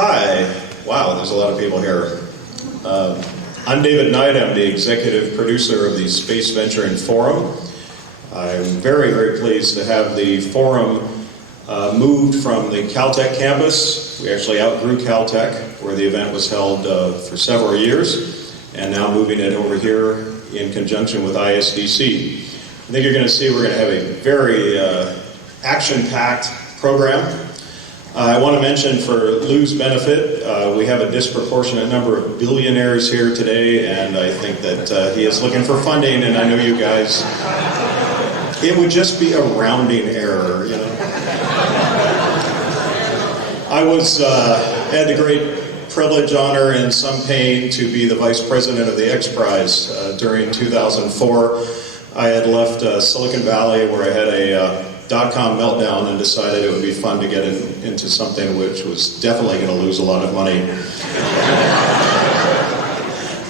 Hi. Wow, there's a lot of people here. I'm David Knight. I'm the executive producer of the Space Venturing Forum. I'm very, very pleased to have the forum moved from the Caltech campus. We actually outgrew Caltech, where the event was held for several years, and now moving it over here in conjunction with ISDC. I think you're going to see we're going to have a very action-packed program. I want to mention, for Lou's benefit, we have a disproportionate number of billionaires here today, and I think that he is looking for funding, and I know you guys, it would just be a rounding error, you know. I had the great privilege, honor, and some pain to be the vice president of the X Prize during 2004. I had left Silicon Valley, where I had a dot-com meltdown, and decided it would be fun to get into something which was definitely going to lose a lot of money.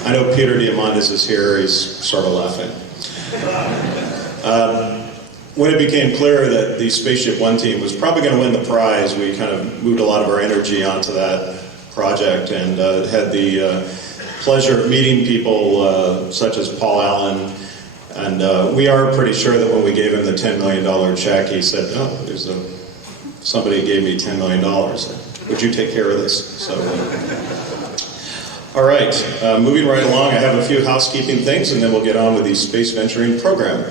I know Peter Diamandis is here. He's sort of laughing. When it became clear that the Spaceship One team was probably going to win the prize, we kind of moved a lot of our energy onto that project, and had the pleasure of meeting people such as Paul Allen. And we are pretty sure that when we gave him the $10 million check, he said, "No, somebody gave me $10 million. Would you take care of this?" So, all right, moving right along, I have a few housekeeping things, and then we'll get on with the Space Venturing program.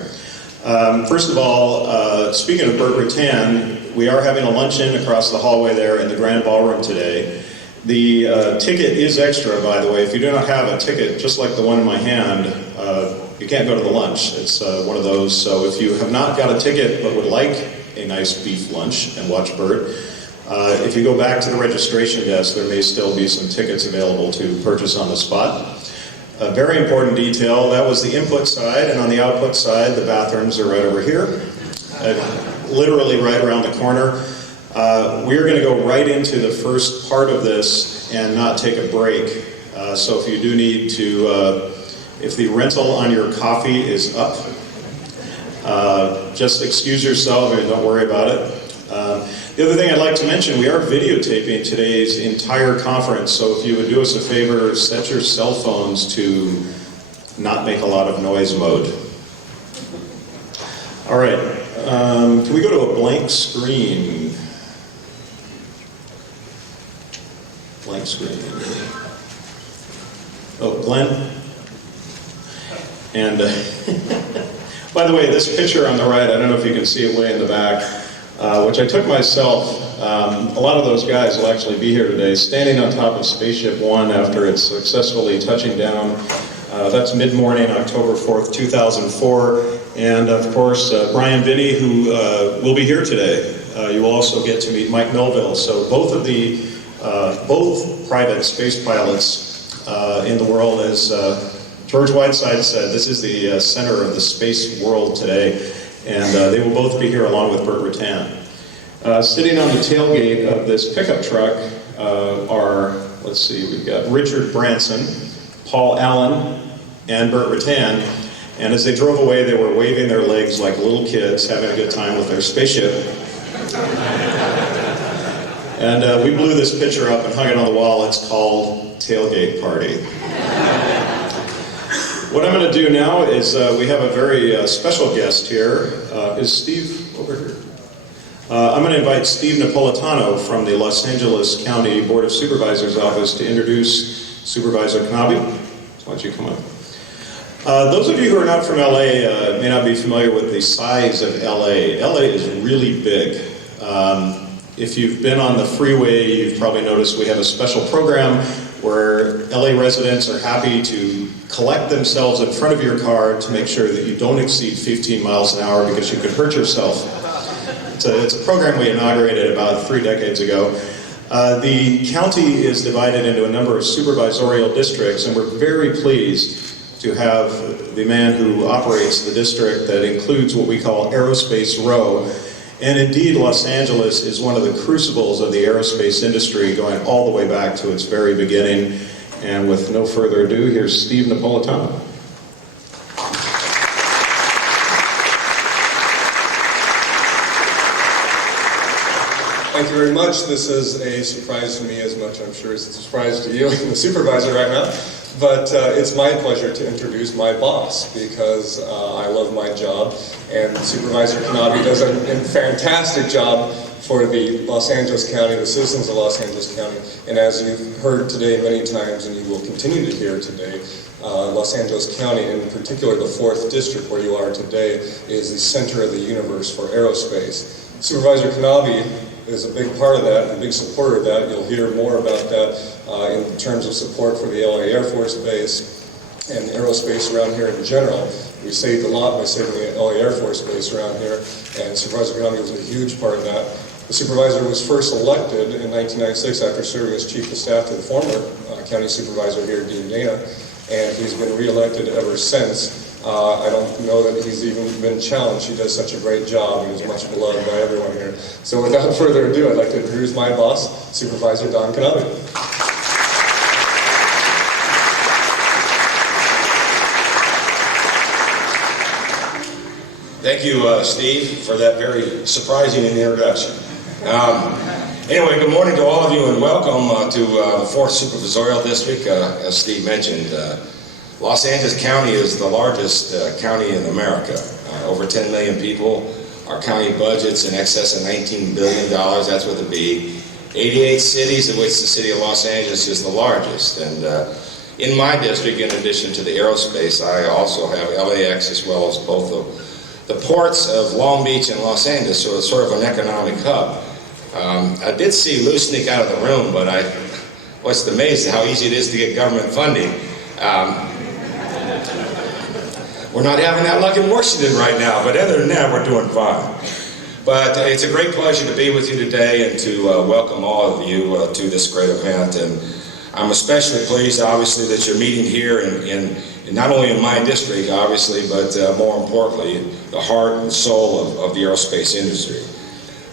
First of all, speaking of Burt Rutan, we are having a luncheon across the hallway there in the Grand Ballroom today. The ticket is extra, by the way. If you do not have a ticket, just like the one in my hand, you can't go to the lunch. It's one of those. So if you have not got a ticket but would like a nice beef lunch and watch Burt, if you go back to the registration desk, there may still be some tickets available to purchase on the spot. A very important detail, that was the input side, and on the output side, the bathrooms are right over here, literally right around the corner. We're going to go right into the first part of this and not take a break. So if you do need to, if the rental on your coffee is up, just excuse yourself and don't worry about it. The other thing I'd like to mention, we are videotaping today's entire conference, so if you would do us a favor, set your cell phones to not make a lot of noise mode. All right, can we go to a blank screen? Blank screen. Oh, Glenn? And by the way, this picture on the right, I don't know if you can see it way in the back, which I took myself. A lot of those guys will actually be here today, standing on top of Spaceship One after it's successfully touching down. That's mid-morning, October 4th, 2004. And of course, Brian Binney, who will be here today. You will also get to meet Mike Melville. So both of the both private space pilots in the world, as George Whiteside said, this is the center of the space world today, and they will both be here along with Burt Rutan. Sitting on the tailgate of this pickup truck are, let's see, we've got Richard Branson, Paul Allen, and Burt Rutan, and as they drove away, they were waving their legs like little kids, having a good time with their spaceship. And we blew this picture up and hung it on the wall. It's called Tailgate Party. What I'm going to do now is we have a very special guest here. Is Steve over here? I'm going to invite Steve Napolitano from the Los Angeles County Board of Supervisors office to introduce Supervisor Knabe. So why don't you come up? Those of you who are not from LA may not be familiar with the size of LA. LA is really big. If you've been on the freeway, you've probably noticed we have a special program where LA residents are happy to collect themselves in front of your car to make sure that you don't exceed 15 miles an hour because you could hurt yourself. It's a program we inaugurated about 3 decades ago. The county is divided into a number of supervisorial districts, and we're very pleased to have the man who operates the district that includes what we call Aerospace Row. And indeed, Los Angeles is one of the crucibles of the aerospace industry, going all the way back to its very beginning. And with no further ado, here's Steve Napolitano. Thank thank you very much. This is a surprise to me as much, I'm sure, as it's a surprise to you and the supervisor right now. But it's my pleasure to introduce my boss, because I love my job, and Supervisor Knabe does a fantastic job for the Los Angeles County, the citizens of Los Angeles County. And as you've heard today many times, and you will continue to hear today, Los Angeles County, and in particular the 4th District where you are today, is the center of the universe for aerospace. Supervisor Knabe is a big part of that, and a big supporter of that. You'll hear more about that in terms of support for the LA Air Force Base and aerospace around here in general. We saved a lot by saving the LA Air Force Base around here, and Supervisor Knabe was a huge part of that. The supervisor was first elected in 1996 after serving as chief of staff to the former county supervisor here, Dean Dana, and he's been re-elected ever since. I don't know that he's even been challenged. He does such a great job, and he's much beloved by everyone here. So without further ado, I'd like to introduce my boss, Supervisor Don Knabe. Thank you, Steve, for that very surprising introduction. Anyway, good morning to all of you, and welcome to the 4th Supervisorial District. As Steve mentioned, Los Angeles County is the largest county in America. Over 10 million people. Our county budget's in excess of $19 billion, that's with a B. 88 cities, of which the city of Los Angeles is the largest. And in my district, in addition to the aerospace, I also have LAX as well as both the ports of Long Beach and Los Angeles, so it's sort of an economic hub. I did see Lou sneak out of the room, but I was amazed at how easy it is to get government funding. We're not having that luck in Washington right now, but other than that, we're doing fine. But it's a great pleasure to be with you today and to welcome all of you to this great event. And I'm especially pleased, obviously, that you're meeting here in not only in my district, obviously, but more importantly, the heart and soul of the aerospace industry.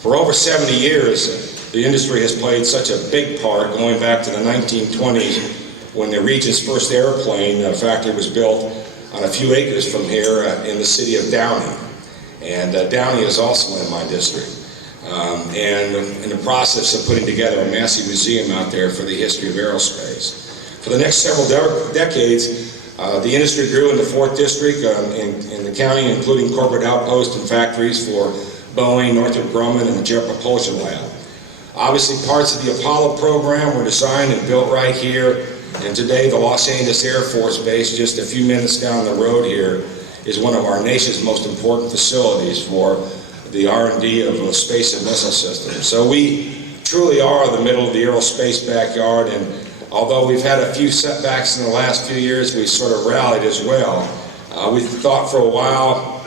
For over 70 years, the industry has played such a big part, going back to the 1920s, when the region's first airplane factory was built on a few acres from here in the city of Downey. And Downey is also in my district. And in the process of putting together a massive museum out there for the history of aerospace. For the next several decades, the industry grew in the 4th District in the county, including corporate outposts and factories for Boeing, Northrop Grumman, and the Jet Propulsion Lab. Obviously, parts of the Apollo program were designed and built right here. And today, the Los Angeles Air Force Base, just a few minutes down the road here, is one of our nation's most important facilities for the R&D of space and missile systems. So we truly are the middle of the aerospace backyard, and although we've had a few setbacks in the last few years, we sort of rallied as well. We thought for a while,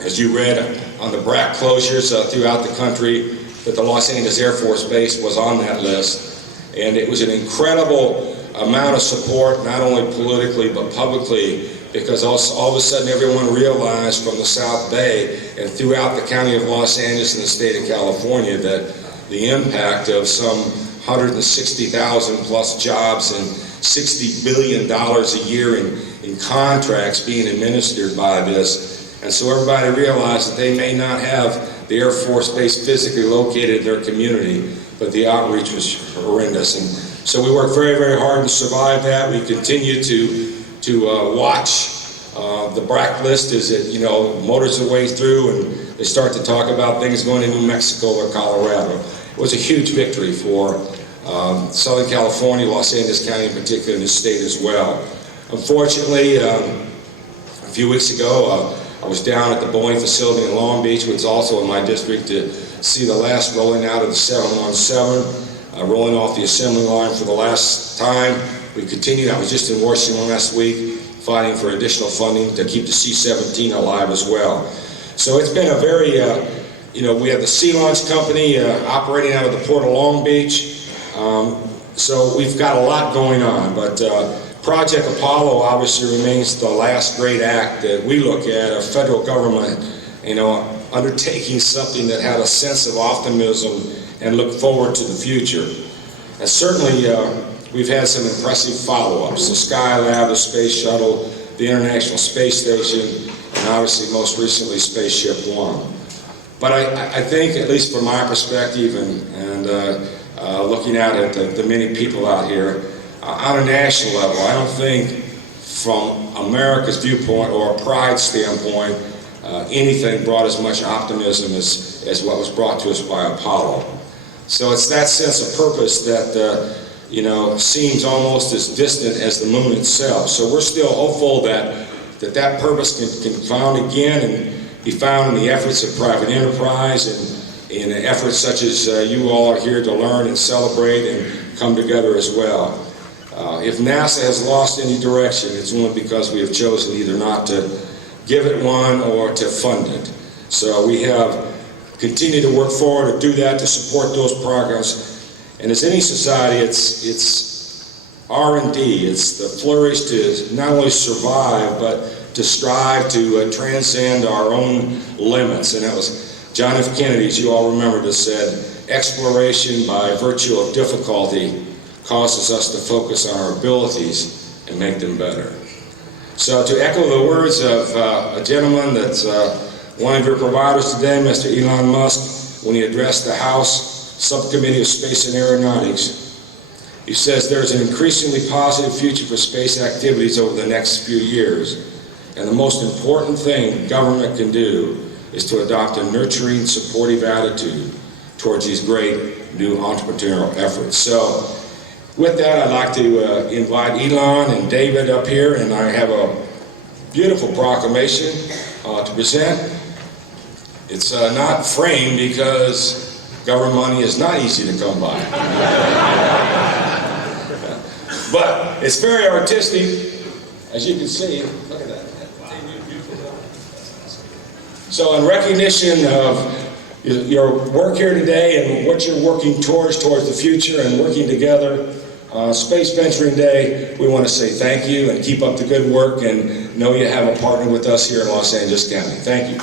as you read on the BRAC closures throughout the country, that the Los Angeles Air Force Base was on that list. And it was an incredible amount of support, not only politically but publicly, because all of a sudden everyone realized from the South Bay and throughout the county of Los Angeles and the state of California that the impact of some 160,000 plus jobs and $60 billion a year in contracts being administered by this. And so everybody realized that they may not have the Air Force Base physically located in their community, but the outreach was horrendous. And so we worked very, very hard to survive that. We continue to watch the BRAC list as it motors the way through, and they start to talk about things going to New Mexico or Colorado. It was a huge victory for Southern California, Los Angeles County in particular, and the state as well. Unfortunately, a few weeks ago, I was down at the Boeing facility in Long Beach, which is also in my district, to see the last rolling out of the 717. Rolling off the assembly line for the last time. We continued. I was just in Washington last week fighting for additional funding to keep the C-17 alive as well. So it's been a very, we have the Sea Launch Company operating out of the Port of Long Beach. So we've got a lot going on, but Project Apollo obviously remains the last great act that we look at, a federal government, undertaking something that had a sense of optimism and look forward to the future. And certainly, we've had some impressive follow-ups. The Skylab, the Space Shuttle, the International Space Station, and obviously most recently Spaceship One. But I think, at least from my perspective and looking out at the many people out here, on a national level, I don't think from America's viewpoint or a pride standpoint, anything brought as much optimism as what was brought to us by Apollo. So it's that sense of purpose that, seems almost as distant as the moon itself. So we're still hopeful that purpose can be found again and be found in the efforts of private enterprise and in efforts such as you all are here to learn and celebrate and come together as well. If NASA has lost any direction, it's only because we have chosen either not to give it one or to fund it. So we have continued to work forward to do that, to support those progress. And as any society, it's R&D, it's the flourish to not only survive, but to strive to transcend our own limits. And that was John F. Kennedy, as you all remember, that said, exploration by virtue of difficulty causes us to focus on our abilities and make them better. So to echo the words of a gentleman that's one of your providers today, Mr. Elon Musk, when he addressed the House Subcommittee of Space and Aeronautics, he says there's an increasingly positive future for space activities over the next few years, and the most important thing government can do is to adopt a nurturing, supportive attitude towards these great new entrepreneurial efforts. So with that, I'd like to invite Elon and David up here, and I have a beautiful proclamation to present. It's not framed because government money is not easy to come by. But it's very artistic, as you can see. Look at that. So in recognition of your work here today and what you're working towards the future and working together, Space Venturing Day, we want to say thank you and keep up the good work and know you have a partner with us here in Los Angeles County. Thank you.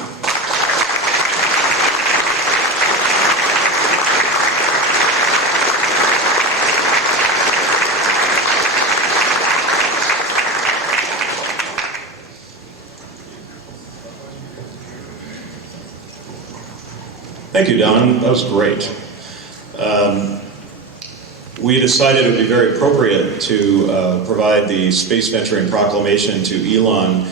Thank you, Don. That was great. We decided it would be very appropriate to provide the Space Venturing Proclamation to Elon.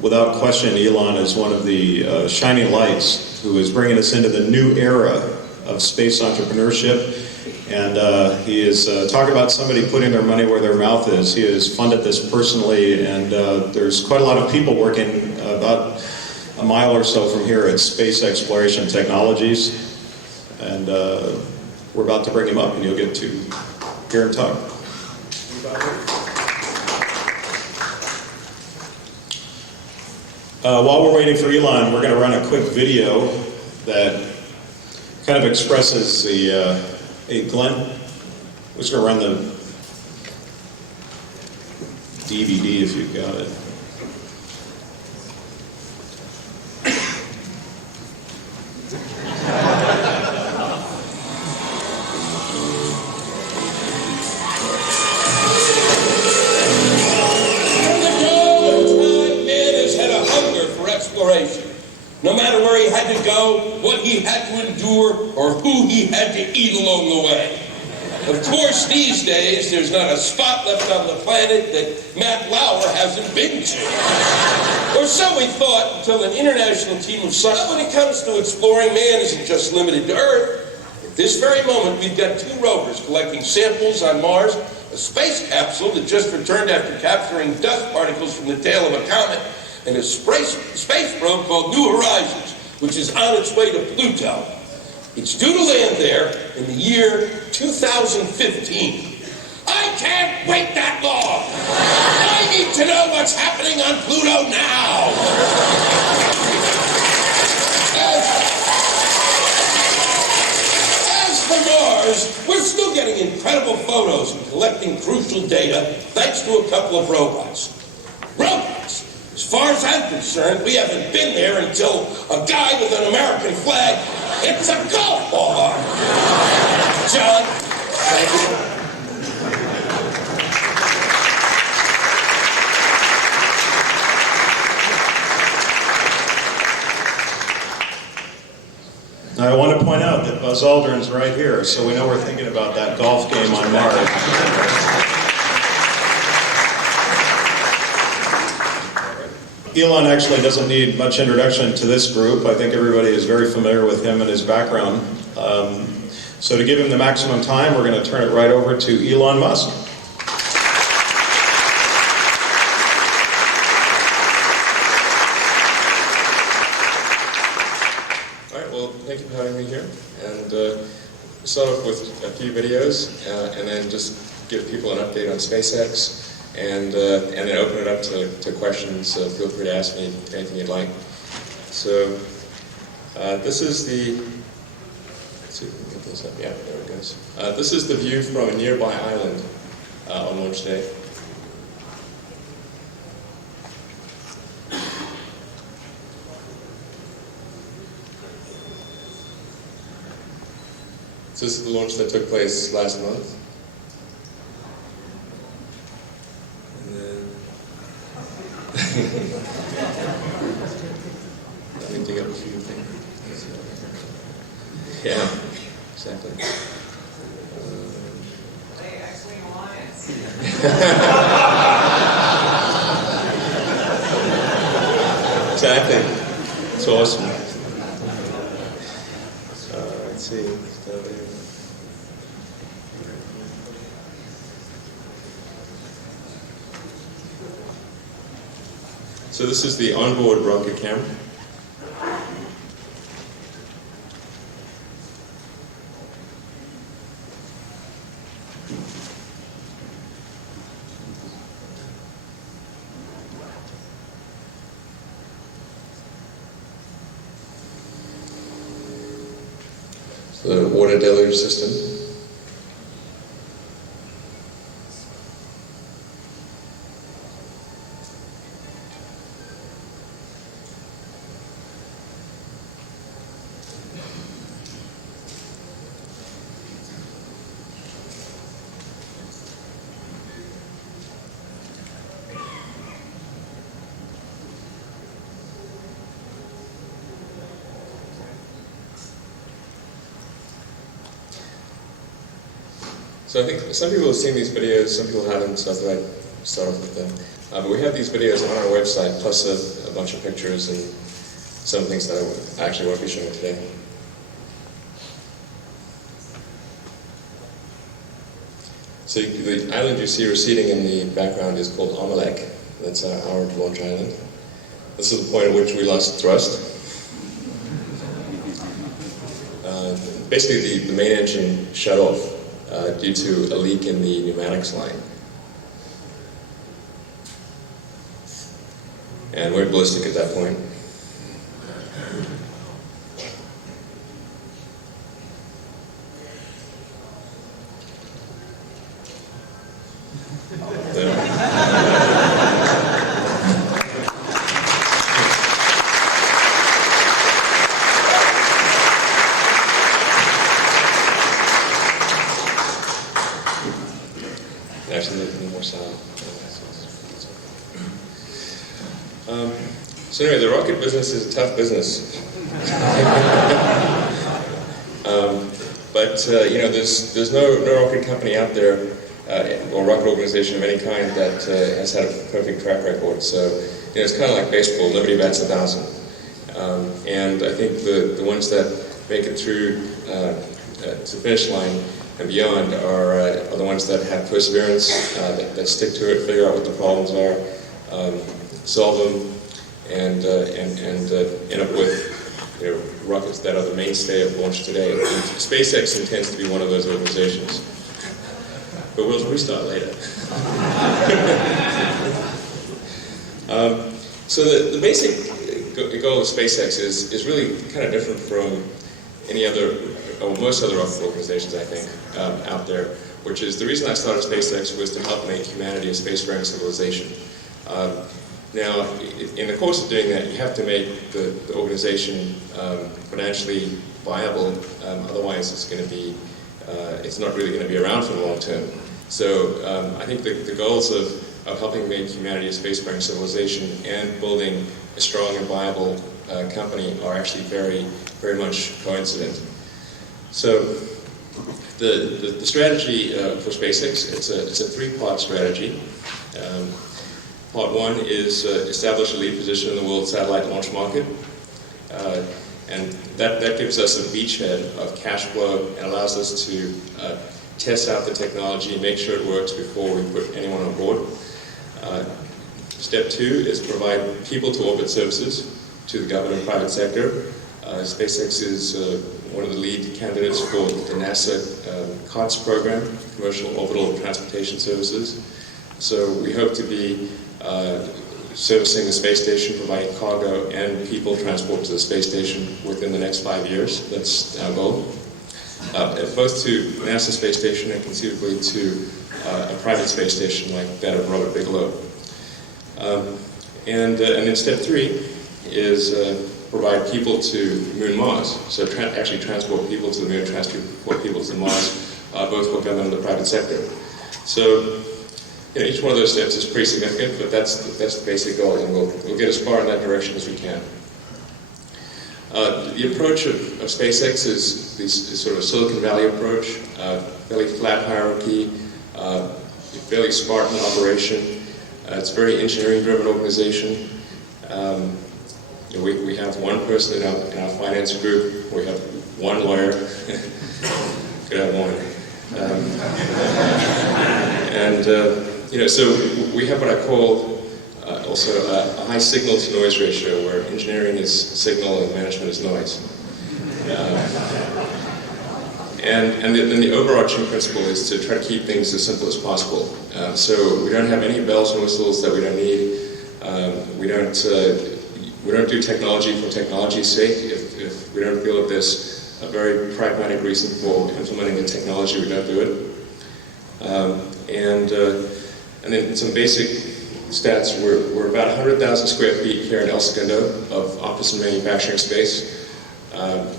Without question, Elon is one of the shining lights who is bringing us into the new era of space entrepreneurship. And he is talking about somebody putting their money where their mouth is. He has funded this personally, and there's quite a lot of people working about a mile or so from here at Space Exploration Technologies, and we're about to bring him up and you'll get to hear him talk. While we're waiting for Elon, we're going to run a quick video that kind of expresses the, hey Glenn, we're just going to run the DVD if you've got it. No matter where he had to go, what he had to endure, or who he had to eat along the way. Of course, these days, there's not a spot left on the planet that Matt Lauer hasn't been to. Or so we thought, until an international team of scientists. When it comes to exploring, man isn't just limited to Earth. At this very moment, we've got 2 rovers collecting samples on Mars, a space capsule that just returned after capturing dust particles from the tail of a comet, and a space probe called New Horizons, which is on its way to Pluto. It's due to land there in the year 2015. I can't wait that long! I need to know what's happening on Pluto now! As for Mars, we're still getting incredible photos and collecting crucial data thanks to a couple of robots. Robots! As far as I'm concerned, we haven't been there until a guy with an American flag hits a golf ball. John, thank you. I want to point out that Buzz Aldrin's right here, so we know we're thinking about that golf game on Mars. Elon actually doesn't need much introduction to this group. I think everybody is very familiar with him and his background. So to give him the maximum time, we're going to turn it right over to Elon Musk. All right, well, thank you for having me here. And start off with a few videos, and then just give people an update on SpaceX, and then open it up to questions. Feel free to ask me anything you'd like. So this is the, let's see if we can get this up. Yeah, there it goes. This is the view from a nearby island on launch day. So this is the launch that took place last month. And then let me dig up a few things. Yeah, exactly. Exactly. It's awesome. Let's see. So this is the onboard rocket camera. The water deluge system. So I think some people have seen these videos, some people haven't, so I thought I'd start off with them. But we have these videos on our website, plus a bunch of pictures and some things that I actually want to be showing today. So the island you see receding in the background is called Amalek. That's our launch island. This is the point at which we lost thrust. Basically, the main engine shut off due to a leak in the pneumatics line. And we're ballistic at that point. Actually, a little more sound. So anyway, the rocket business is a tough business. But you know, there's no rocket company out there or rocket organization of any kind that has had a perfect track record. So you know, it's kind of like baseball. Nobody bats 1,000. And I think the ones that make it through to the finish line and beyond are the ones that have perseverance, that stick to it, figure out what the problems are, solve them, and end up with rockets that are the mainstay of launch today. And SpaceX intends to be one of those organizations. But we'll restart later. So the basic goal of SpaceX is really kind of different from any other, or most other rocket organizations, I think, out there, which is the reason I started SpaceX was to help make humanity a spacefaring civilization. Now, in the course of doing that, you have to make the organization financially viable, otherwise it's going to be, it's not really going to be around for the long term. So I think the goals of helping make humanity a spacefaring civilization and building a strong and viable company are actually very, very much coincident. So the strategy for SpaceX, it's a three-part strategy. Part one is establish a lead position in the world satellite launch market. And that gives us a beachhead of cash flow and allows us to test out the technology and make sure it works before we put anyone on board. Step two is provide people-to-orbit services to the government and private sector. SpaceX is one of the lead candidates for the NASA COTS program, Commercial Orbital Transportation Services. So we hope to be servicing the space station, providing cargo and people transport to the space station within the next 5 years. That's our goal. Both to NASA space station and conceivably to a private space station like that of Robert Bigelow. And then step three is provide people to Moon Mars. So actually transport people to the Moon, transport people to Mars, both for government and the private sector. So each one of those steps is pretty significant, but that's the basic goal, and we'll get as far in that direction as we can. The approach of SpaceX is this sort of Silicon Valley approach, fairly flat hierarchy, fairly Spartan operation. It's a very engineering-driven organization. We have one person in our finance group. We have one lawyer. Could have one. So we have what I call also a high signal-to-noise ratio, where engineering is signal and management is noise. And then the overarching principle is to try to keep things as simple as possible. So we don't have any bells and whistles that we don't need. We don't do technology for technology's sake. If we don't feel that there's a very pragmatic reason for implementing the technology, we don't do it. And then some basic stats. We're about 100,000 square feet here in El Segundo of office and manufacturing space.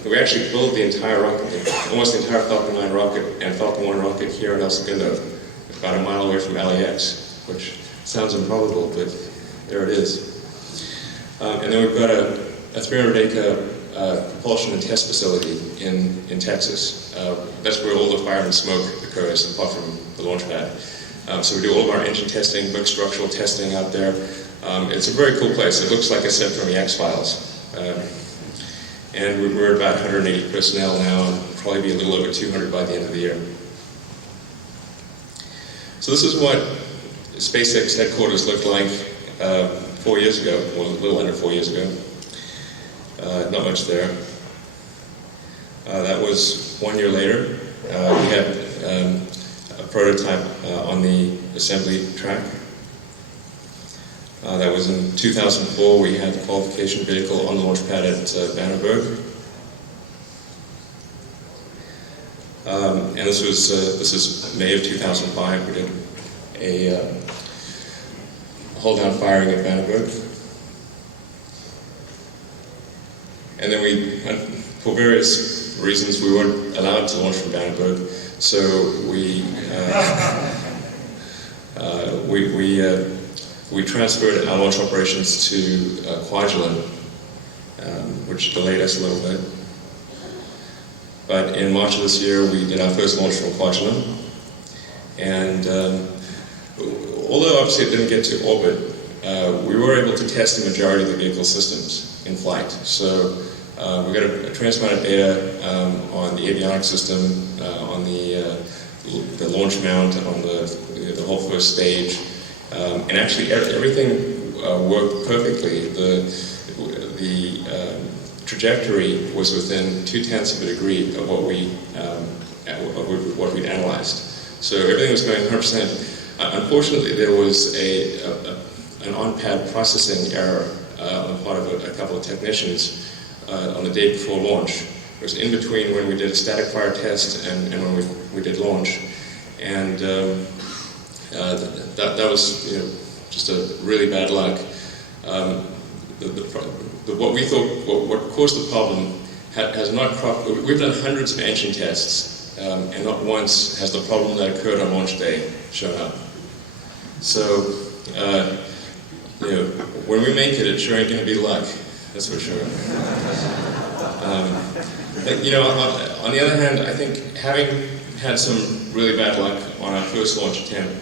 We actually built the entire rocket, almost the entire Falcon 9 rocket and Falcon 1 rocket here in El Segundo, about a mile away from LAX, which sounds improbable, but there it is. And then we've got a 300-acre propulsion and test facility in Texas. That's where all the fire and smoke occurs, apart from the launch pad. So we do all of our engine testing, big structural testing out there. It's a very cool place. It looks like a set from the X-Files. And we're about 180 personnel now, and probably be a little over 200 by the end of the year. So this is what SpaceX headquarters looked like 4 years ago, well, a little under 4 years ago. Not much there. That was 1 year later. We had a prototype on the assembly track. That was in 2004. We had the qualification vehicle on the launch pad at Vandenberg. And this is May of 2005. We did a hold-down firing at Vandenberg. And then for various reasons, we weren't allowed to launch from Vandenberg. So we transferred our launch operations to Kwajalein, which delayed us a little bit. But in March of this year, we did our first launch from Kwajalein. And although obviously it didn't get to orbit, we were able to test the majority of the vehicle systems in flight. So we got a tremendous amount of data on the avionics system, on the launch mount, on the whole first stage. And actually everything worked perfectly. The trajectory was within 0.2 of a degree of what we'd analyzed. So everything was going 100%. Unfortunately, there was an on-pad processing error on the part of a couple of technicians on the day before launch. It was in between when we did a static fire test and when we did launch. And that was just a really bad luck. What caused the problem has not cropped. We've done hundreds of engine tests, and not once has the problem that occurred on launch day shown up. So, when we make it, it's sure ain't going to be luck. That's for sure. But, you know, on the other hand, I think having had some really bad luck on our first launch attempt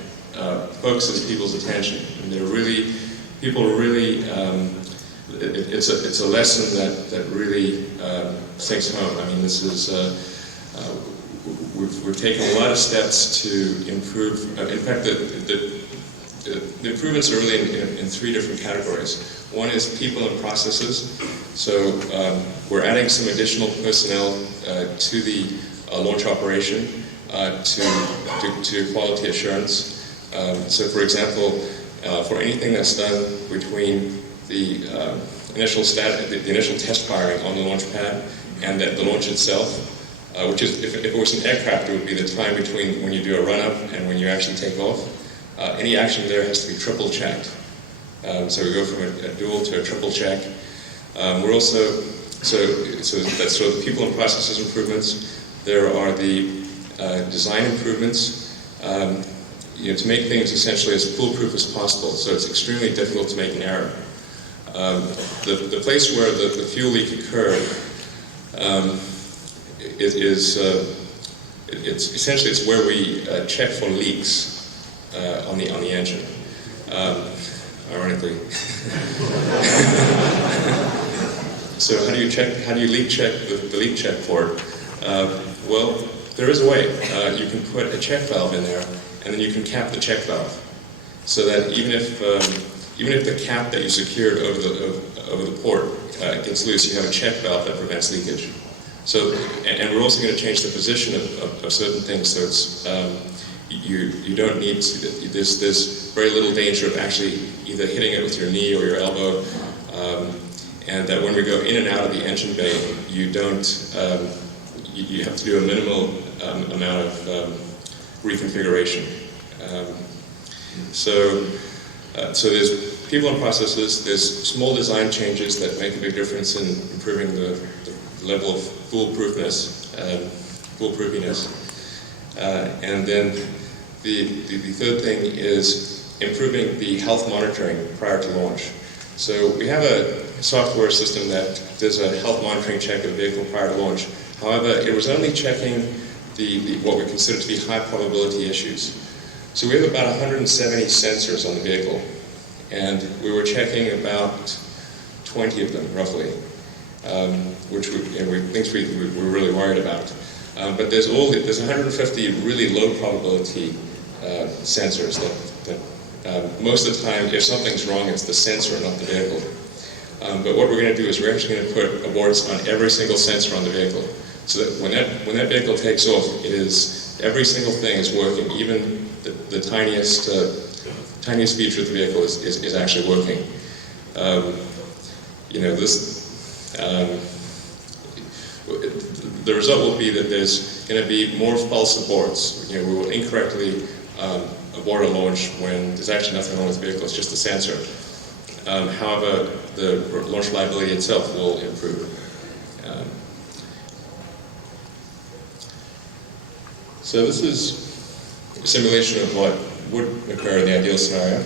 focuses people's attention, and people really. It's a lesson that really sinks home. I mean, this is we've taken a lot of steps to improve. In fact, the improvements are really in three different categories. One is people and processes. So we're adding some additional personnel to the launch operation to quality assurance. So, for example, for anything that's done between the initial test firing on the launch pad and the launch itself, which is, if it was an aircraft, it would be the time between when you do a run-up and when you actually take off. Any action there has to be triple checked. So we go from a dual to a triple check. We're also, so that's sort of the people and processes improvements. There are the design improvements. To make things essentially as foolproof as possible, so it's extremely difficult to make an error. The place where the fuel leak occurred it's where we check for leaks on the engine. Ironically. So how do you leak check the leak check port? Well, there is a way. You can put a check valve in there, and then you can cap the check valve, so that even if the cap that you secured over the port gets loose, you have a check valve that prevents leakage. So, and we're also going to change the position of certain things, so it's you don't need to, there's very little danger of actually either hitting it with your knee or your elbow, and that when we go in and out of the engine bay, you don't you have to do a minimal amount of reconfiguration. So there's people and processes, there's small design changes that make a big difference in improving the level of foolproofiness. And then the third thing is improving the health monitoring prior to launch. So we have a software system that does a health monitoring check of the vehicle prior to launch. However, it was only checking what we consider to be high probability issues. So we have about 170 sensors on the vehicle, and we were checking about 20 of them, roughly, which things we were really worried about. But there's 150 really low probability sensors that most of the time, if something's wrong, it's the sensor, not the vehicle. But what we're going to do is we're actually going to put aborts on every single sensor on the vehicle, so that when that vehicle takes off, every single thing is working. Even the tiniest feature of the vehicle is actually working. The result will be that there's going to be more false aborts. We will incorrectly abort a launch when there's actually nothing wrong with the vehicle, it's just the sensor. However, the launch reliability itself will improve. So this is a simulation of what would occur in the ideal scenario.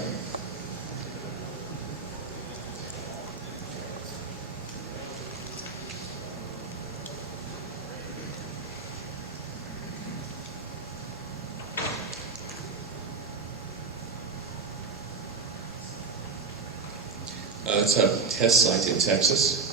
It's a test site in Texas.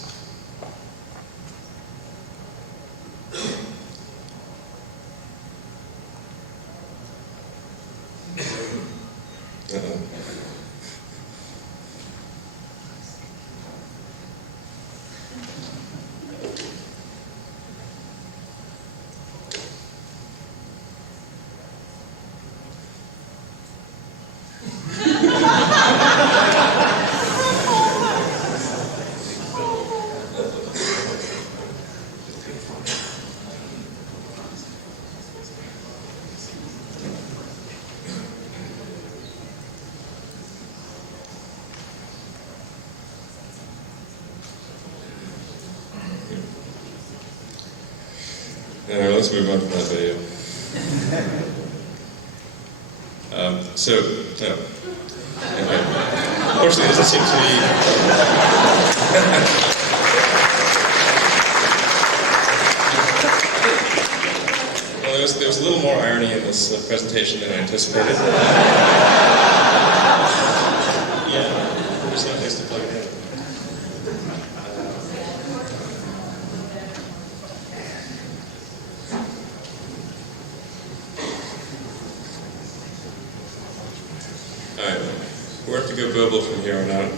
Anyway, let's move on from that video. Anyway, unfortunately, it doesn't seem to be there was a little more irony in this presentation than I anticipated. Yeah, there's no place to plug it in. All right, we'll have to go verbal from here on out.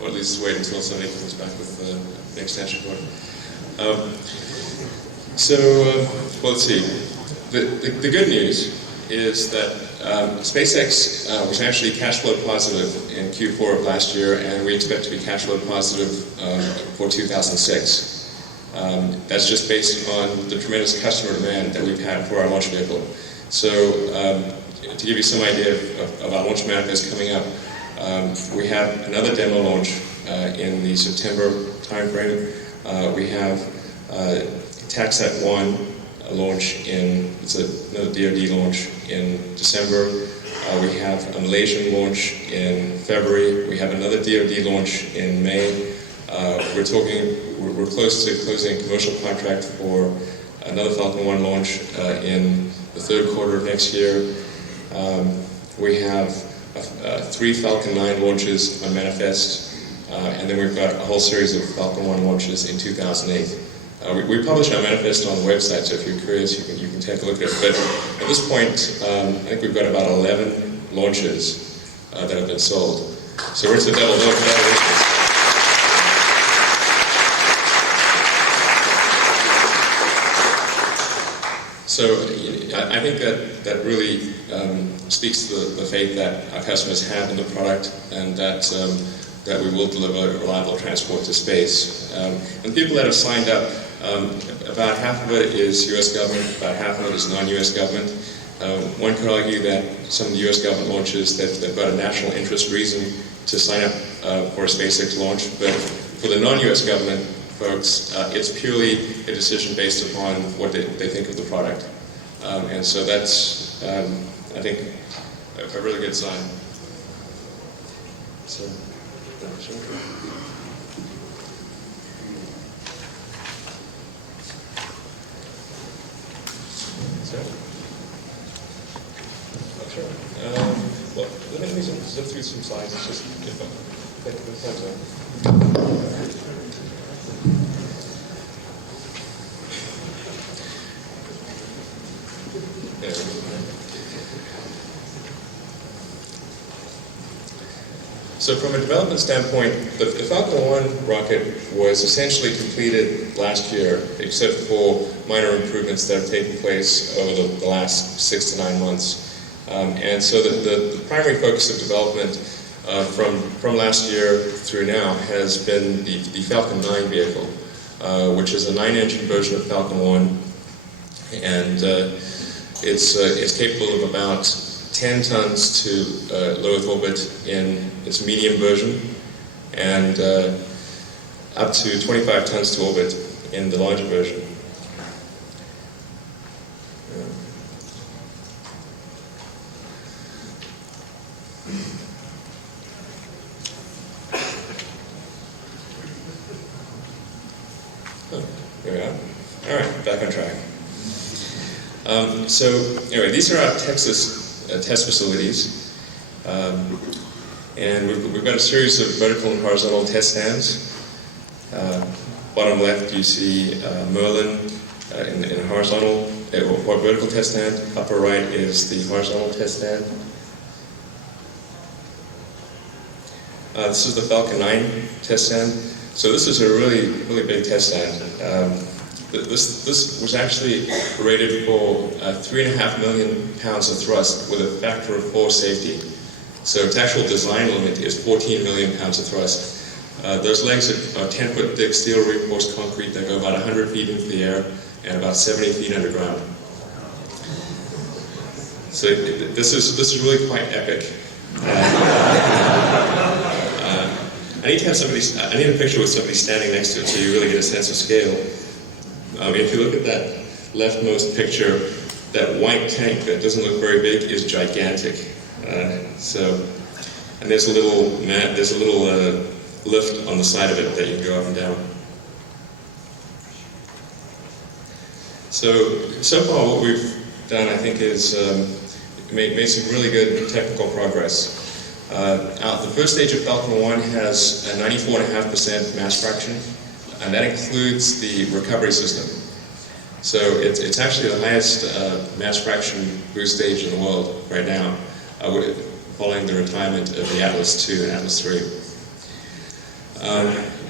Or at least wait until somebody comes back with the extension cord. Well, let's see. The good news is that SpaceX was actually cash flow positive in Q4 of last year, and we expect to be cash flow positive for 2006. That's just based on the tremendous customer demand that we've had for our launch vehicle. So, to give you some idea of our launch manifest coming up, we have another demo launch in the September timeframe. We have TACSAT 1 launch it's another DoD launch in December. We have a Malaysian launch in February. We have another DoD launch in May. We're close to closing a commercial contract for another Falcon 1 launch in the third quarter of next year. We have 3 Falcon 9 launches on manifest, and then we've got a whole series of Falcon 1 launches in 2008. We publish our manifest on the website, so if you're curious, you can take a look at it. But at this point, I think we've got about 11 launches that have been sold. So we're at the double launches. So I think that really speaks to the faith that our customers have in the product, and that we will deliver reliable transport to space. And the people that have signed up, about half of it is U.S. government, about half of it is non-U.S. government. One could argue that some of the U.S. government launches, they've got a national interest reason to sign up for a SpaceX launch, but for the non-U.S. government folks, it's purely a decision based upon what they think of the product. And so that's, I think, a really good sign. So, well, let me zip through some slides. It's just if I take the time. There we go. So from a development standpoint, the Falcon 1 rocket was essentially completed last year, except for minor improvements that have taken place over the last 6 to 9 months. And so the primary focus of development from last year through now has been the Falcon 9 vehicle, which is a 9-engine version of Falcon 1, and it's capable of about 10 tons to low Earth orbit in its medium version, and up to 25 tons to orbit in the larger version. There we are. All right, back on track. So anyway, these are our Texas test facilities, and we've got a series of vertical and horizontal test stands. Bottom left, you see Merlin in a horizontal or vertical test stand. Upper right is the horizontal test stand. This is the Falcon 9 test stand. So this is a really big test stand. This was actually rated for 3.5 million pounds of thrust with a factor of 4 safety. So its actual design limit is 14 million pounds of thrust. Those legs are 10-foot thick steel reinforced concrete that go about 100 feet into the air and about 70 feet underground. So this is really quite epic. I need a picture with somebody standing next to it so you really get a sense of scale. If you look at that leftmost picture, that white tank that doesn't look very big is gigantic. And there's a little lift on the side of it that you can go up and down. So far what we've done, I think, is made some really good technical progress. The first stage of Falcon 1 has a 94.5% mass fraction, and that includes the recovery system. So it's actually the highest mass fraction boost stage in the world right now, following the retirement of the Atlas II and Atlas III.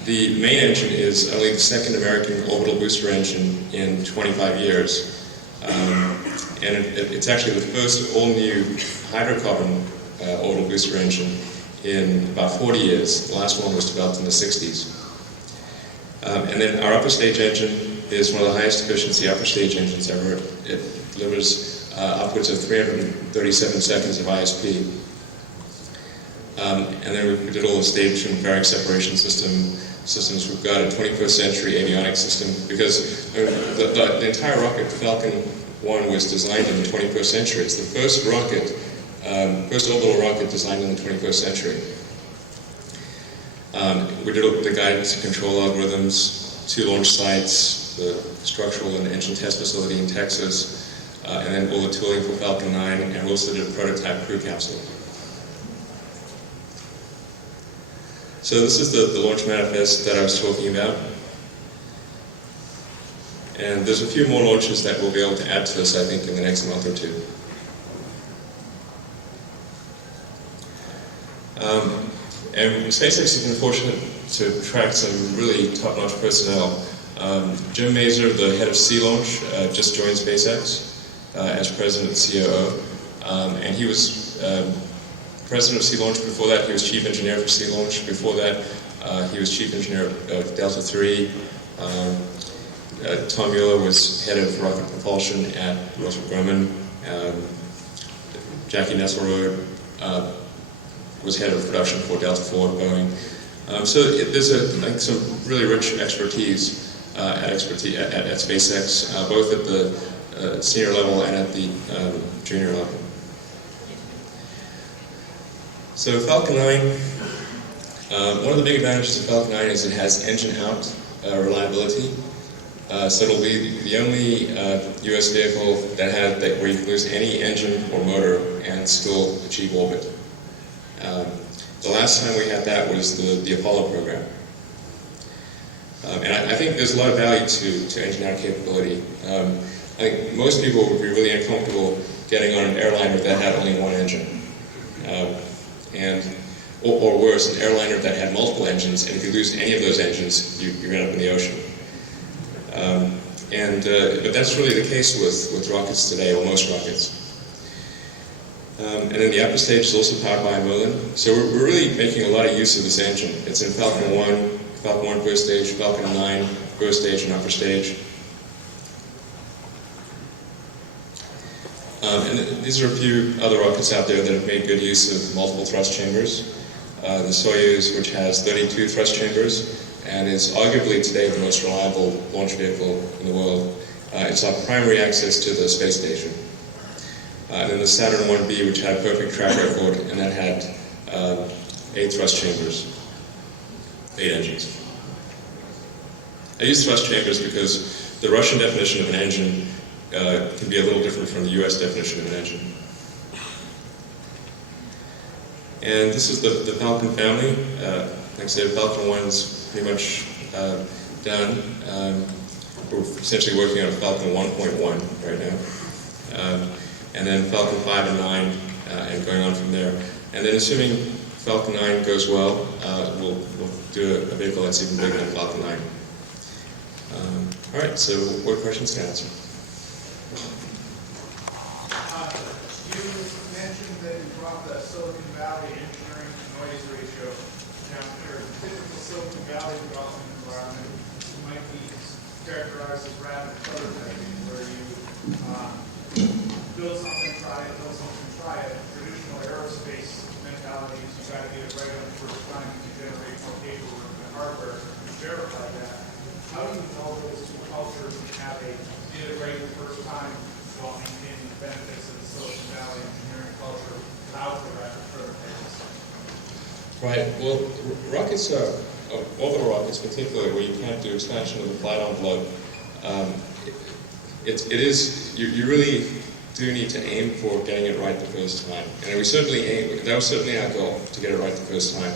The main engine is only the second American orbital booster engine in 25 years. And it's actually the first all-new hydrocarbon orbital booster engine in about 40 years. The last one was developed in the 60s. And then our upper stage engine is one of the highest efficiency upper stage engines ever. It delivers upwards of 337 seconds of ISP. And then we did all the stage and bearing separation systems. We've got a 21st century avionics system, because the entire rocket, Falcon 1, was designed in the 21st century. It's the first rocket, first orbital rocket designed in the 21st century. We did all the guidance and control algorithms, 2 launch sites, the structural and engine test facility in Texas, and then all the tooling for Falcon 9, and we also did a prototype crew capsule. So this is the launch manifest that I was talking about. And there's a few more launches that we'll be able to add to this, I think, in the next month or two. And SpaceX has been fortunate to attract some really top-notch personnel. Jim Mazur, the head of Sea Launch, just joined SpaceX as president and COO. And he was president of Sea Launch. Before that, he was chief engineer for Sea Launch. Before that, he was chief engineer of Delta III. Tom Mueller was head of rocket propulsion at Northrop Grumman. Jackie Nesselrode was head of production for Delta IV at Boeing. So there's some really rich expertise at SpaceX, both at the senior level and at the junior level. So Falcon 9, one of the big advantages of Falcon 9 is it has engine out reliability. So it'll be the only US vehicle where you can lose any engine or motor and still achieve orbit. The last time we had that was the Apollo program. And I think there's a lot of value to engine out capability. I think most people would be really uncomfortable getting on an airliner that had only one engine. Or worse, an airliner that had multiple engines, and if you lose any of those engines, you end up in the ocean. But that's really the case with rockets today, or most rockets. And then the upper stage is also powered by a Merlin. So we're really making a lot of use of this engine. It's in Falcon 1 first stage, Falcon 9 first stage, and upper stage. And these are a few other rockets out there that have made good use of multiple thrust chambers. The Soyuz, which has 32 thrust chambers, and is arguably today the most reliable launch vehicle in the world. It's our primary access to the space station. And then the Saturn 1B, which had a perfect track record, and that had 8 thrust chambers, 8 engines. I use thrust chambers because the Russian definition of an engine can be a little different from the US definition of an engine. And this is the Falcon family. Like I said, Falcon 1's pretty much done. We're essentially working on Falcon 1.1 right now. And then Falcon 5 and 9, and going on from there. And then assuming Falcon 9 goes well, we'll do a vehicle that's even bigger than Falcon 9. All right, so what questions can I answer? You mentioned that you brought the Silicon Valley engineering to noise ratio down here. Typical Silicon Valley development environment might be characterized as rapid prototyping, where you build something, try it, build something, try it. Traditional aerospace mentality is you got to get it right on the first time to generate more paperwork and hardware to verify that. How do you know those two cultures have a get it right the first time while maintaining the benefits of the Silicon Valley engineering culture without the rapid prototypes? Right. Well, rockets are orbital rockets, particularly where you can't do expansion of the flight envelope. you really do need to aim for getting it right the first time. And we certainly that was certainly our goal, to get it right the first time.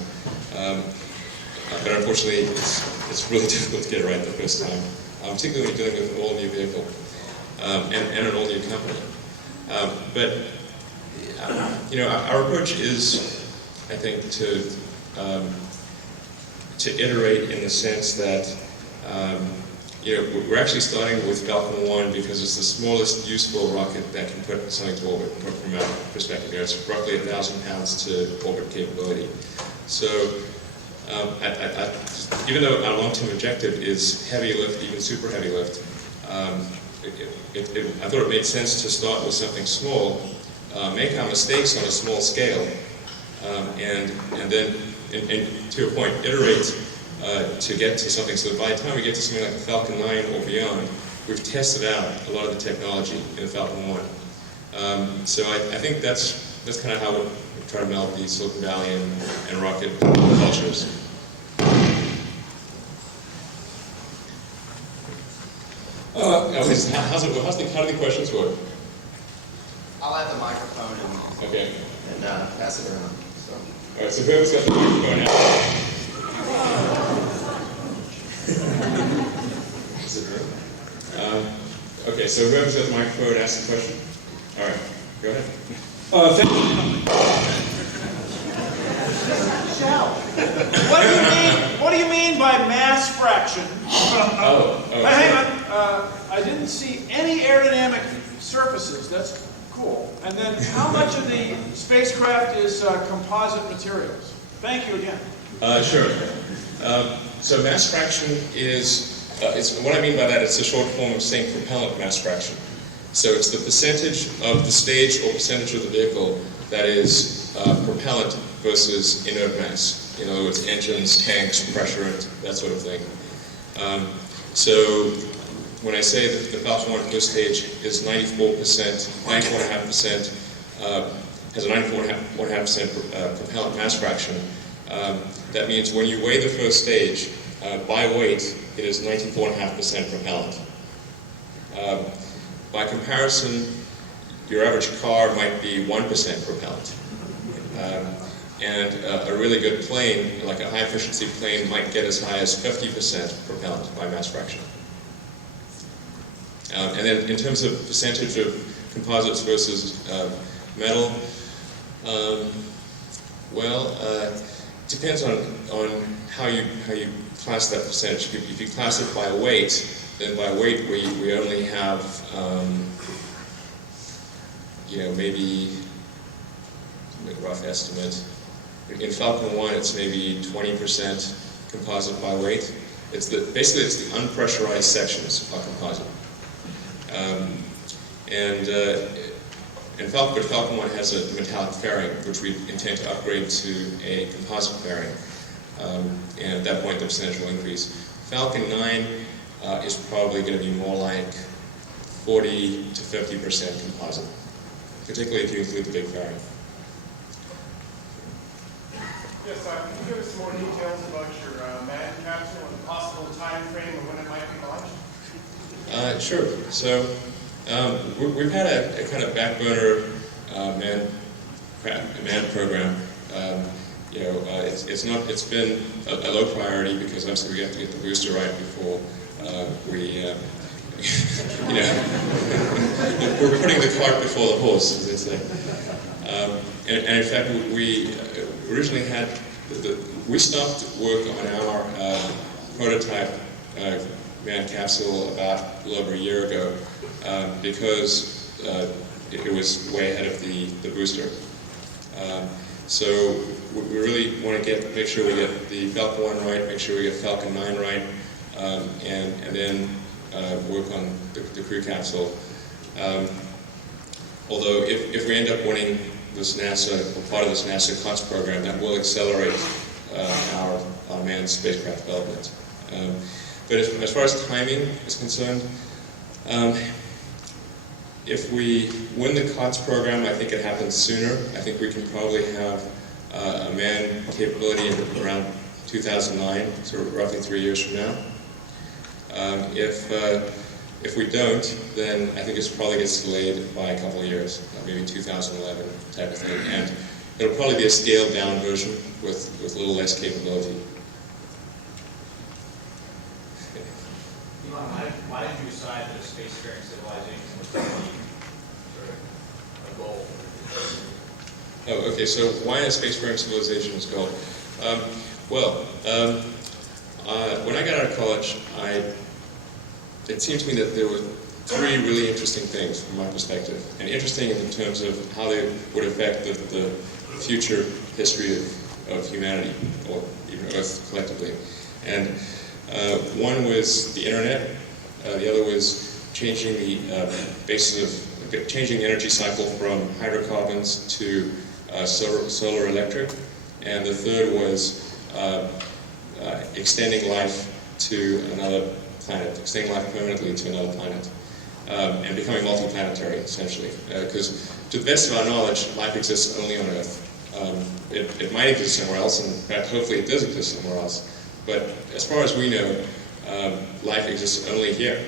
But unfortunately, it's really difficult to get it right the first time, particularly when you're dealing with an all-new vehicle and an all-new company. But our approach is, I think, to iterate in the sense that we're actually starting with Falcon 1 because it's the smallest useful rocket that can put something to orbit from our perspective. It's roughly 1,000 pounds to orbit capability. So even though our long-term objective is heavy lift, even super heavy lift, I thought it made sense to start with something small, make our mistakes on a small scale, and then, to your point, iterate to get to something, so that by the time we get to something like the Falcon 9 or beyond, we've tested out a lot of the technology in the Falcon 1. So I think that's kind of how we try to meld the Silicon Valley and rocket cultures. How do the questions work? I'll have the microphone and pass it around. So. All right, so whoever's got the microphone now. Is it real? Okay, so whoever's got the microphone, ask the question. All right, go ahead. Thank you. What do you mean by mass fraction? Hang on. I didn't see any aerodynamic surfaces. That's cool. And then how much of the spacecraft is composite materials? Thank you again. Sure. So mass fraction is, what I mean by that, it's a short form of saying propellant mass fraction. So it's the percentage of the stage or percentage of the vehicle that is propellant versus inert mass. In other words, engines, tanks, pressure, that sort of thing. So when I say that the Falcon 1 first stage is 94.5%, has a 94.5% propellant mass fraction, that means when you weigh the first stage, by weight, it is 94.5% propellant. By comparison, your average car might be 1% propellant. And a really good plane, like a high-efficiency plane, might get as high as 50% propellant by mass fraction. And then in terms of percentage of composites versus metal, depends on how you class that percentage. If you class it by weight, then by weight we only have maybe make a rough estimate. In Falcon 1, it's maybe 20% composite by weight. Basically it's the unpressurized sections of our composite. But Falcon 1 has a metallic fairing, which we intend to upgrade to a composite fairing. And at that point, the percentage will increase. Falcon 9 is probably going to be more like 40 to 50% composite, particularly if you include the big fairing. Yes, can you give us some more details about your man capsule and the possible time frame of when it might be launched? Sure. So we've had a kind of back burner man program. It's been a low priority because obviously we have to get the booster right before we're putting the cart before the horse, as they say. And in fact, we originally had we stopped work on our prototype manned capsule about a little over a year ago because it was way ahead of the booster. So we really want to make sure we get the Falcon 1 right, make sure we get Falcon 9 right, and then work on the crew capsule. Although if we end up winning this NASA, or part of this NASA COTS program, that will accelerate our manned spacecraft development. But as far as timing is concerned, if we win the COTS program, I think it happens sooner. I think we can probably have a manned capability in around 2009, so roughly 3 years from now. If If we don't, then I think it probably gets delayed by a couple of years, maybe 2011 type of thing, and it'll probably be a scaled down version with a little less capability. Elon, why did you decide that a spacefaring civilization was going to be sort of a goal? Oh, okay, so why a spacefaring civilization is goal? When I got out of college, it seemed to me that there were three really interesting things from my perspective, and interesting in terms of how they would affect the future history of humanity, or even Earth collectively. And one was the internet, the other was changing the changing the energy cycle from hydrocarbons to solar electric, and the third was extending life to another planet, extending life permanently to another planet, and becoming multiplanetary, essentially. Because to the best of our knowledge, life exists only on Earth. It might exist somewhere else, and in fact, hopefully it does exist somewhere else. But as far as we know, life exists only here.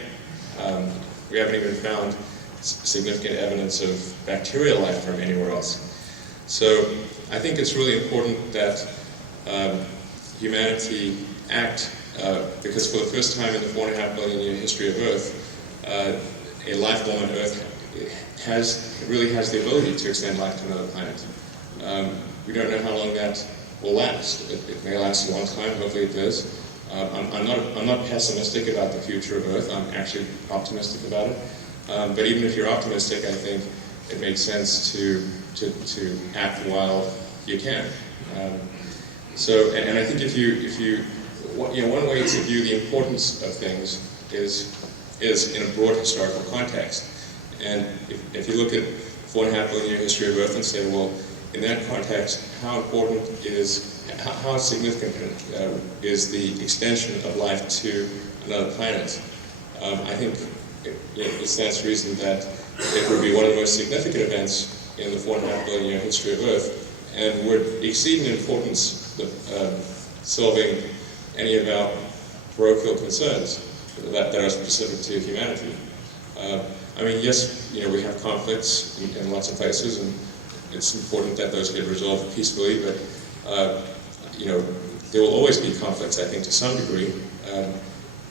We haven't even found significant evidence of bacterial life from anywhere else. So I think it's really important that humanity act, because for the first time in the 4.5 billion year history of Earth, a life form on Earth really has the ability to extend life to another planet. We don't know how long that will last. It may last a long time, hopefully it does. I'm not pessimistic about the future of Earth, I'm actually optimistic about it. But even if you're optimistic, I think it makes sense to act while you can. And I think if you one way to view the importance of things is in a broad historical context. And if you look at 4.5 billion year history of Earth and say, well, in that context, how significant is the extension of life to another planet? I think it stands to reason that it would be one of the most significant events in the 4.5 billion year history of Earth, and would exceed in importance solving any of our parochial concerns that are specific to humanity. I mean, yes, we have conflicts in lots of places, and it's important that those get resolved peacefully, but there will always be conflicts, I think, to some degree.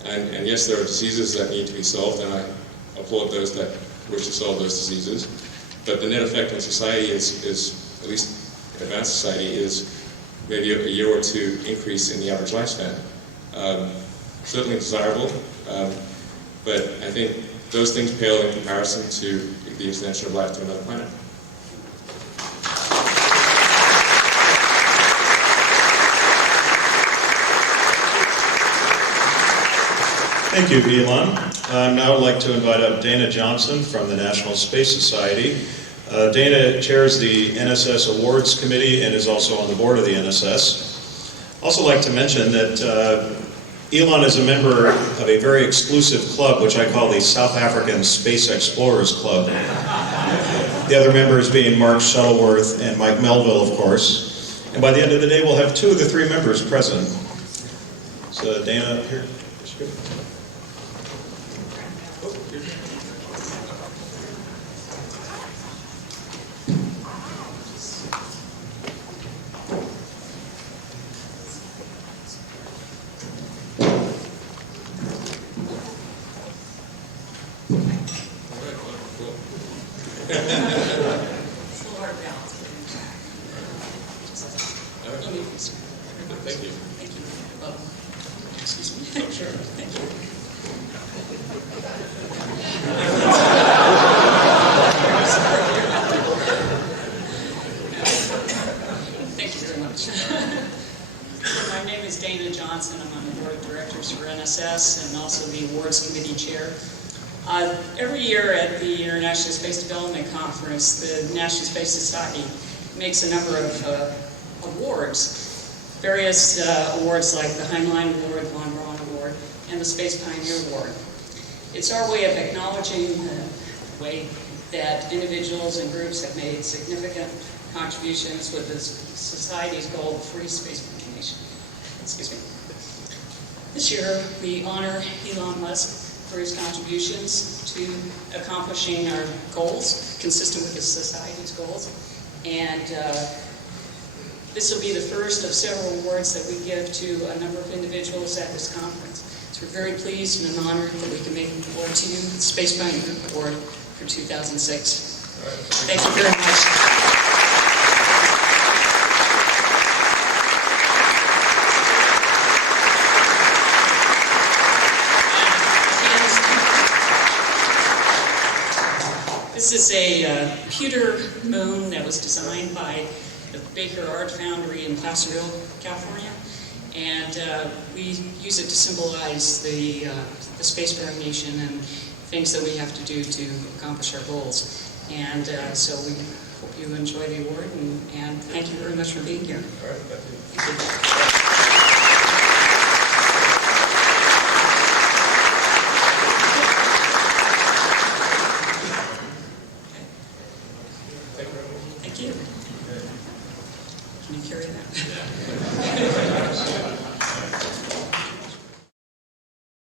And yes, there are diseases that need to be solved, and I applaud those that wish to solve those diseases. But the net effect on society is at least advanced society, is maybe a year or two increase in the average lifespan. Certainly desirable, but I think those things pale in comparison to the extension of life to another planet. Thank you, Elon. Now I'd like to invite up Dana Johnson from the National Space Society. Dana chairs the NSS Awards Committee and is also on the board of the NSS. I'd also like to mention that Elon is a member of a very exclusive club, which I call the South African Space Explorers Club. The other members being Mark Shuttleworth and Mike Melville, of course. And by the end of the day, we'll have 2 of the 3 members present. So Dana up here. Thank you. Excuse me. Oh, sure. Thank you. Thank you very much. My name is Dana Johnson. I'm on the board of directors for NSS and also the awards committee chair. Every year at the International Space Development Conference, the National Space Society makes a number of awards. Various awards like the Heinlein Award, the Von Braun Award, and the Space Pioneer Award. It's our way of acknowledging the way that individuals and groups have made significant contributions with the society's goal of free space communication. Excuse me. This year, we honor Elon Musk for his contributions to accomplishing our goals, consistent with the society's goals. And this will be the first of several awards that we give to a number of individuals at this conference. So we're very pleased and honored that we can make an award to you, the Space Pioneer Award for 2006. Thank you very much. This is a pewter moon that was designed by the Baker Art Foundry in Placerville, California, and we use it to symbolize the spacefaring nation and things that we have to do to accomplish our goals. And so we hope you enjoy the award, and thank you very much for being here. All right, thank you. Thank you. Thank you. Can you carry that?